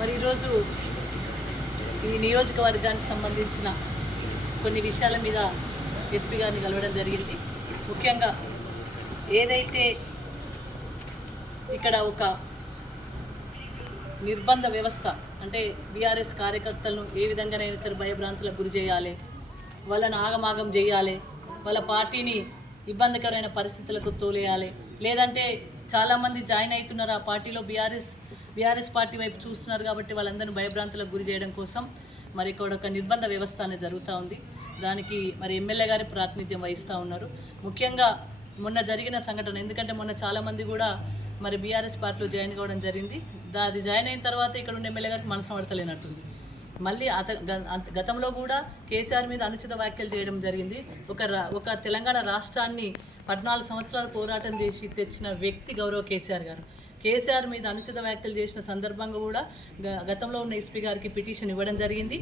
మరి ఈరోజు ఈ నియోజకవర్గానికి సంబంధించిన కొన్ని విషయాల మీద ఎస్పీ గారిని కలవడం జరిగింది. ముఖ్యంగా ఏదైతే ఇక్కడ ఒక నిర్బంధ వ్యవస్థ అంటే బీఆర్ఎస్ కార్యకర్తలను ఏ విధంగానైనా సరే భయభ్రాంతులకు గురి చేయాలి వాళ్ళని ఆగమాగం చేయాలి వాళ్ళ పార్టీని ఇబ్బందికరమైన పరిస్థితులకు తోలేయాలి లేదంటే చాలామంది జాయిన్ అవుతున్నారు ఆ పార్టీలో. బీఆర్ఎస్ బీఆర్ఎస్ పార్టీ వైపు చూస్తున్నారు కాబట్టి వాళ్ళందరినీ భయభ్రాంతులకు గురి చేయడం కోసం మరి ఇక్కడ ఒక నిర్బంధ వ్యవస్థ అనేది జరుగుతూ ఉంది. దానికి మరి ఎమ్మెల్యే గారి ప్రాతినిధ్యం వహిస్తూ ఉన్నారు. ముఖ్యంగా మొన్న జరిగిన సంఘటన ఎందుకంటే మొన్న చాలామంది కూడా మరి బీఆర్ఎస్ పార్టీలో జాయిన్ కావడం జరిగింది. దా అది జాయిన్ అయిన తర్వాత ఇక్కడ ఉన్న ఎమ్మెల్యే గారికి మనసు పడతలేనట్టుంది మళ్ళీ అత గ- గతంలో కూడా కేసీఆర్ మీద అనుచిత వ్యాఖ్యలు చేయడం జరిగింది. ఒక రా- ఒక తెలంగాణ రాష్ట్రాన్ని పద్నాలుగు సంవత్సరాలు పోరాటం చేసి తెచ్చిన వ్యక్తి గౌరవ కేసీఆర్ గారు. కేసీఆర్ మీద అనుచిత వ్యాఖ్యలు చేసిన సందర్భంగా కూడా గతంలో ఉన్న ఎస్పీ గారికి పిటిషన్ ఇవ్వడం జరిగింది.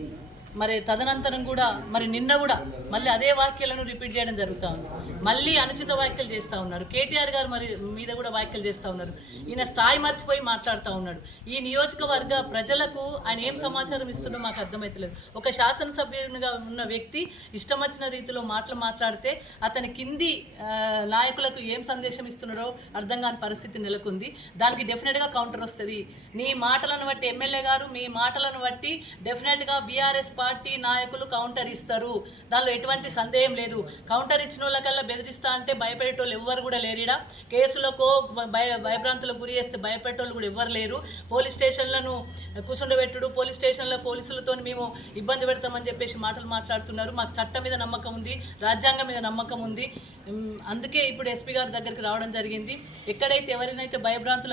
మరి తదనంతరం కూడా మరి నిన్న కూడా మళ్ళీ అదే వ్యాఖ్యలను రిపీట్ చేయడం జరుగుతూ ఉంది. మళ్ళీ అనుచిత వ్యాఖ్యలు చేస్తూ ఉన్నారు. కేటీఆర్ గారు మరి మీద కూడా వ్యాఖ్యలు చేస్తూ ఉన్నారు. ఈయన స్థాయి మర్చిపోయి మాట్లాడుతూ ఉన్నాడు. ఈ నియోజకవర్గ ప్రజలకు ఆయన ఏం సమాచారం ఇస్తుండో మాకు అర్థమవుతలేదు ఒక శాసనసభ్యునిగా ఉన్న వ్యక్తి ఇష్టం వచ్చిన రీతిలో మాటలు మాట్లాడితే అతని కింది నాయకులకు ఏం సందేశం ఇస్తున్నాడో అర్థం కాని పరిస్థితి నెలకొంది. దానికి డెఫినెట్గా కౌంటర్ వస్తుంది. నీ మాటలను బట్టి ఎమ్మెల్యే గారు మీ మాటలను బట్టి డెఫినెట్గా బీఆర్ఎస్ పార్టీ నాయకులు కౌంటర్ ఇస్తారు. దానిలో ఎటువంటి సందేహం లేదు. కౌంటర్ ఇచ్చిన వాళ్ళకల్లా బెదిరిస్తా అంటే భయపడేటోళ్ళు ఎవ్వరు కూడా లేరిడా కేసులకు భయ భయభ్రాంతులకు గురి చేస్తే భయపడేటోళ్ళు కూడా ఎవ్వరు లేరు. పోలీస్ స్టేషన్లను కూసుండబెట్టుడు పోలీస్ స్టేషన్ల పోలీసులతో మేము ఇబ్బంది పెడతామని చెప్పేసి మాటలు మాట్లాడుతున్నారు. మాకు చట్టం మీద నమ్మకం ఉంది రాజ్యాంగం మీద నమ్మకం ఉంది. అందుకే ఇప్పుడు ఎస్పీ గారి దగ్గరికి రావడం జరిగింది. ఎక్కడైతే ఎవరినైతే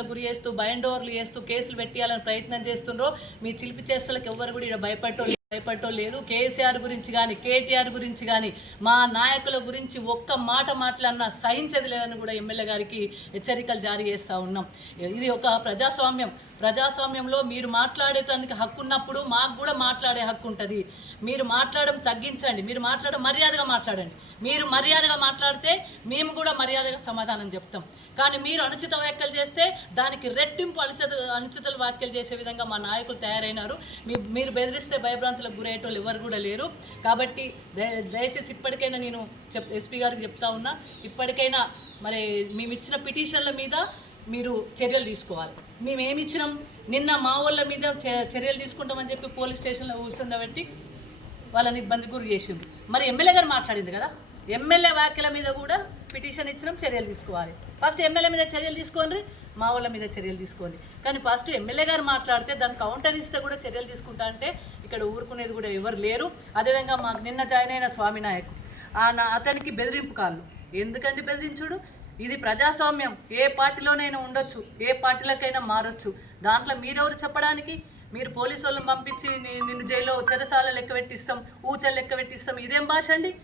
భయభ్రాంతులకు గురి చేస్తూ బయండోర్లు చేస్తూ కేసులు పెట్టియాలని ప్రయత్నం చేస్తుండ్రో మీ చిలిపి చేష్టలకు ఎవ్వరు కూడా ఇక్కడ భయపడటం భయపడటం లేదు. కేసీఆర్ గురించి కానీ కేటీఆర్ గురించి కానీ మా నాయకుల గురించి ఒక్క మాట మాట్లాడినా సహించదు లేదని కూడా ఎమ్మెల్యే గారికి హెచ్చరికలు జారీ చేస్తూ ఉన్నాం. ఇది ఒక ప్రజాస్వామ్యం. ప్రజాస్వామ్యంలో మీరు మాట్లాడేటానికి హక్కు ఉన్నప్పుడు మాకు కూడా మాట్లాడే హక్కు ఉంటుంది. మీరు మాట్లాడడం తగ్గించండి. మీరు మాట్లాడడం మర్యాదగా మాట్లాడండి. మీరు మర్యాదగా మాట్లాడితే మేము కూడా మర్యాదగా సమాధానం చెప్తాం. కానీ మీరు అనుచిత వ్యాఖ్యలు చేస్తే దానికి రెట్టింపు అనుచిత అనుచిత వ్యాఖ్యలు చేసే విధంగా మా నాయకులు తయారైనారు. మీరు బెదిరిస్తే భయభ్రాంతులకు గురయ్యేటోళ్ళు ఎవరు కూడా లేరు. కాబట్టి దయ- దయచేసి ఇప్పటికైనా నేను చెప్ ఎస్పీ గారికి చెప్తా ఉన్నా ఇప్పటికైనా మరి మేము ఇచ్చిన పిటిషన్ల మీద మీరు చర్యలు తీసుకోవాలి. మేము ఏమి ఇచ్చినాం నిన్న మా వాళ్ళ మీద చ- చర్యలు తీసుకుంటామని చెప్పి పోలీస్ స్టేషన్లో కూర్చుండబెట్టి వాళ్ళని ఇబ్బంది గురి చేసిండ్రు. మరి ఎమ్మెల్యే గారు మాట్లాడింది కదా ఎమ్మెల్యే వ్యాఖ్యల మీద కూడా పిటిషన్ ఇచ్చినాం చర్యలు తీసుకోవాలి. ఫస్ట్ ఎమ్మెల్యే మీద చర్యలు తీసుకోండి మా వాళ్ళ మీద చర్యలు తీసుకోండి. కానీ ఫస్ట్ ఎమ్మెల్యే గారు మాట్లాడితే దాన్ని కౌంటర్ ఇస్తే కూడా చర్యలు తీసుకుంటా అంటే ఇక్కడ ఊరుకునేది కూడా ఎవరు లేరు. అదేవిధంగా మాకు నిన్న జాయిన్ అయిన స్వామినాయక్ ఆ నా- అతనికి బెదిరింపు కాళ్ళు. ఎందుకంటే బెదిరించుడు? ఇది ప్రజాస్వామ్యం. ఏ పార్టీలోనైనా ఉండొచ్చు. ఏ పార్టీలకైనా మారొచ్చు. దాంట్లో మీరెవరు చెప్పడానికి? మీరు పోలీసు వాళ్ళని పంపించి నిన్ను జైల్లో చెరసాల లెక్క పెట్టిస్తాం ఊచలు లెక్క పెట్టిస్తాం. ఇదేం భాష అండి?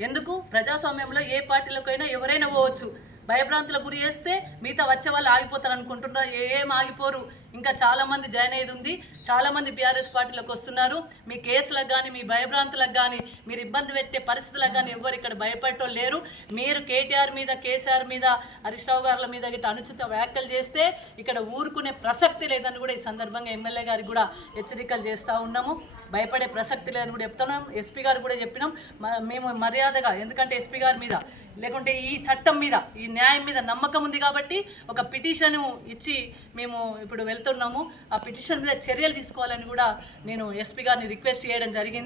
ఎందుకు? ప్రజాస్వామ్యంలో ఏ పార్టీలకైనా ఎవరైనా పోవచ్చు. భయభ్రాంతులకు గురి చేస్తే మిగతా వచ్చే వాళ్ళు ఆగిపోతారు అనుకుంటున్నారు ఏం ఆగిపోరు? ఇంకా చాలామంది జాయిన్ అయ్యేది ఉంది. చాలామంది బీఆర్ఎస్ పార్టీలోకి వస్తున్నారు. మీ కేసులకు కానీ మీ భయభ్రాంతులకు కానీ మీరు ఇబ్బంది పెట్టే పరిస్థితులకు కానీ ఎవ్వరు ఇక్కడ భయపడటం లేరు. మీరు కేటీఆర్ మీద కేసీఆర్ మీద హరీష్ రావు గారుల మీద గిట్ట అనుచిత వ్యాఖ్యలు చేస్తే ఇక్కడ ఊరుకునే ప్రసక్తి లేదని కూడా ఈ సందర్భంగా ఎమ్మెల్యే గారికి కూడా హెచ్చరికలు చేస్తూ ఉన్నాము. భయపడే ప్రసక్తి లేదని కూడా చెప్తున్నాం. ఎస్పీ గారు కూడా చెప్పినాం. మ- మేము మర్యాదగా ఎందుకంటే ఎస్పీ గారి మీద లేకుంటే ఈ చట్టం మీద ఈ న్యాయం మీద నమ్మకం ఉంది కాబట్టి ఒక పిటిషన్ ఇచ్చి మేము ఇప్పుడు వెళ్తున్నాము. ఆ పిటిషన్ మీద చర్యలు తీసుకోవాలని కూడా నేను ఎస్పీ గారిని రిక్వెస్ట్ చేయడం జరిగింది.